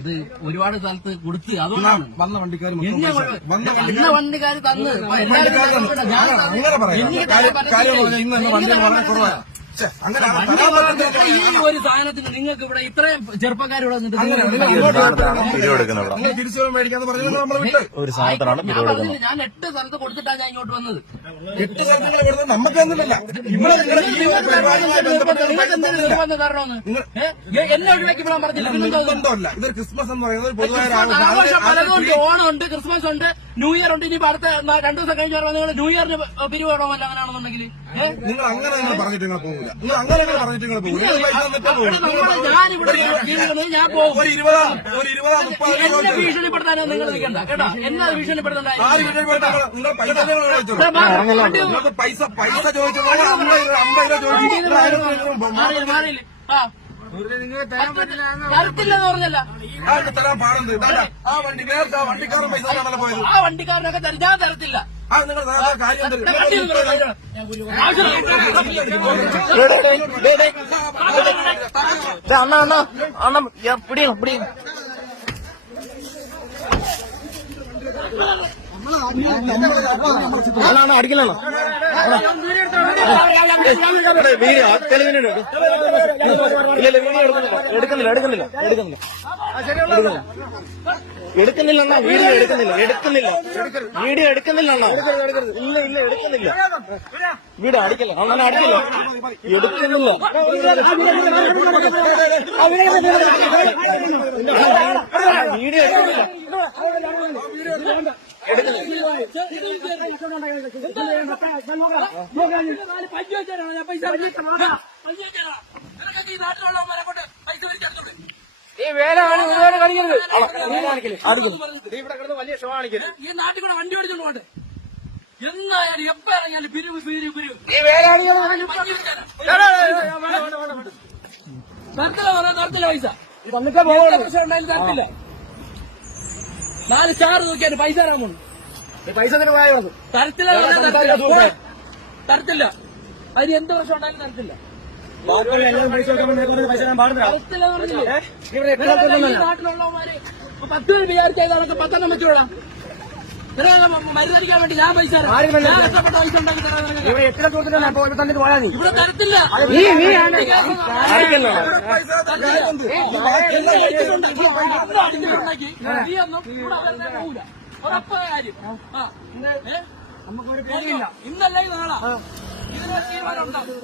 ഇത് ഒരുപാട് സ്ഥലത്ത് കൊടുത്ത് അതുകൊണ്ടാണ് വന്ന വണ്ടിക്കാർ തന്ന് ഈ ഒരു സാധനത്തിന് നിങ്ങൾക്ക് ഇവിടെ ഇത്രയും ചെറുപ്പക്കാരിവിടെ ഒരു സാധനത്തിനാണ് ഞാൻ 8 സ്ഥലത്ത് കൊടുത്തിട്ടാണ് ഞാൻ ഇങ്ങോട്ട് വന്നത്. 8 സ്ഥലത്ത് നമുക്ക് എന്നെ ഒഴിവാക്കിപ്പോഴാൻ പറഞ്ഞില്ല. ഇതൊരു ക്രിസ്മസ് എന്ന് പറയുന്നത് പൊതുവായ പലതുണ്ട്. ഓണമുണ്ട്, ക്രിസ്മസ് ഉണ്ട്, ന്യൂ ഇയർ ഉണ്ട്. ഇനി അടുത്ത 2 ദിവസം കഴിഞ്ഞ് നിങ്ങൾ ന്യൂ ഇയറിന് പിരിവ് വേണമല്ല അങ്ങനെയാണെന്നുണ്ടെങ്കിൽ നിങ്ങൾ അങ്ങനെ പറഞ്ഞിട്ട് നിങ്ങൾ പോകില്ല. നിങ്ങൾ അങ്ങനെ പറഞ്ഞിട്ട് നിങ്ങൾ പോകില്ല. ഞാനിവിടെ ഞാൻ പോകും. ഒരു 20 30 എന്നെ ഭീഷണിപ്പെടുത്താനോ നിങ്ങൾ നിൽക്കണ്ട കേട്ടോ. എന്നെ ഭീഷണിപ്പെടുത്തണ്ട. നിങ്ങൾക്ക് പൈസ ചോദിച്ചത് 50 രൂപ ചോദിച്ചു. മാറിയില്ല. തരത്തില്ലെന്ന് പറഞ്ഞല്ല. തരാൻ പാടുണ്ട്. ആ വണ്ടിക്കാരൻ പൈസ പോയത്. ആ വണ്ടിക്കാരനൊക്കെ ഞാൻ തരത്തില്ല. നിങ്ങൾ കാര്യം അണ്ണ പിടിക്കണം. അടിക്കലാണോ എടുക്കുന്നില്ല അണ്ണാ. വീഡിയോ എടുക്കുന്നില്ല വീഡിയോ എടുക്കുന്നില്ല അണ്ണാ. ഇല്ല എടുക്കുന്നില്ല. വീഡിയോ അടിക്കല്ല അണ്ണനെ അടിക്കില്ല. എടുക്കുന്നില്ല. വീഡിയോ എടുക്കുന്നില്ല. ഈ വേലാണ് ഒരുപാട് കളിക്കരുത്. ഇവിടെ കിടന്ന് വലിയ ഷോ കാണിക്കരുത്. ഈ നാട്ടിൽ കൂടെ വണ്ടി ഓടിച്ചോണ്ട് പോട്ടെ. എന്നായാലും എപ്പോ ഇറങ്ങിയാലും പിരിവ്. ഈ തരത്തില്ല പൈസ. പ്രശ്നം ഉണ്ടായാലും തരത്തില്ല. 4 സ്റ്റാർ നോക്കിയാൽ പൈസ തരാൻ പോകുന്നു. പൈസ തരത്തില്ല. അതിന് എന്ത് പ്രശ്നം ഉണ്ടായാലും തരത്തില്ല. നാട്ടിലുള്ളവന്മാര് 10 പേര് വിചാരിച്ചാൽ 10 എണ്ണം വെച്ചോളാം. മരുന്നടിക്കാൻ വേണ്ടി ഞാൻ പൈസ കഷ്ടപ്പെട്ട പൈസ ഉണ്ടാക്കി ഇവിടെ തരത്തില്ല. ഉറപ്പായ കാര്യം. ഇന്നല്ല നാളാ ഇതിനൊരു തീരുമാനം ഉണ്ടാവും.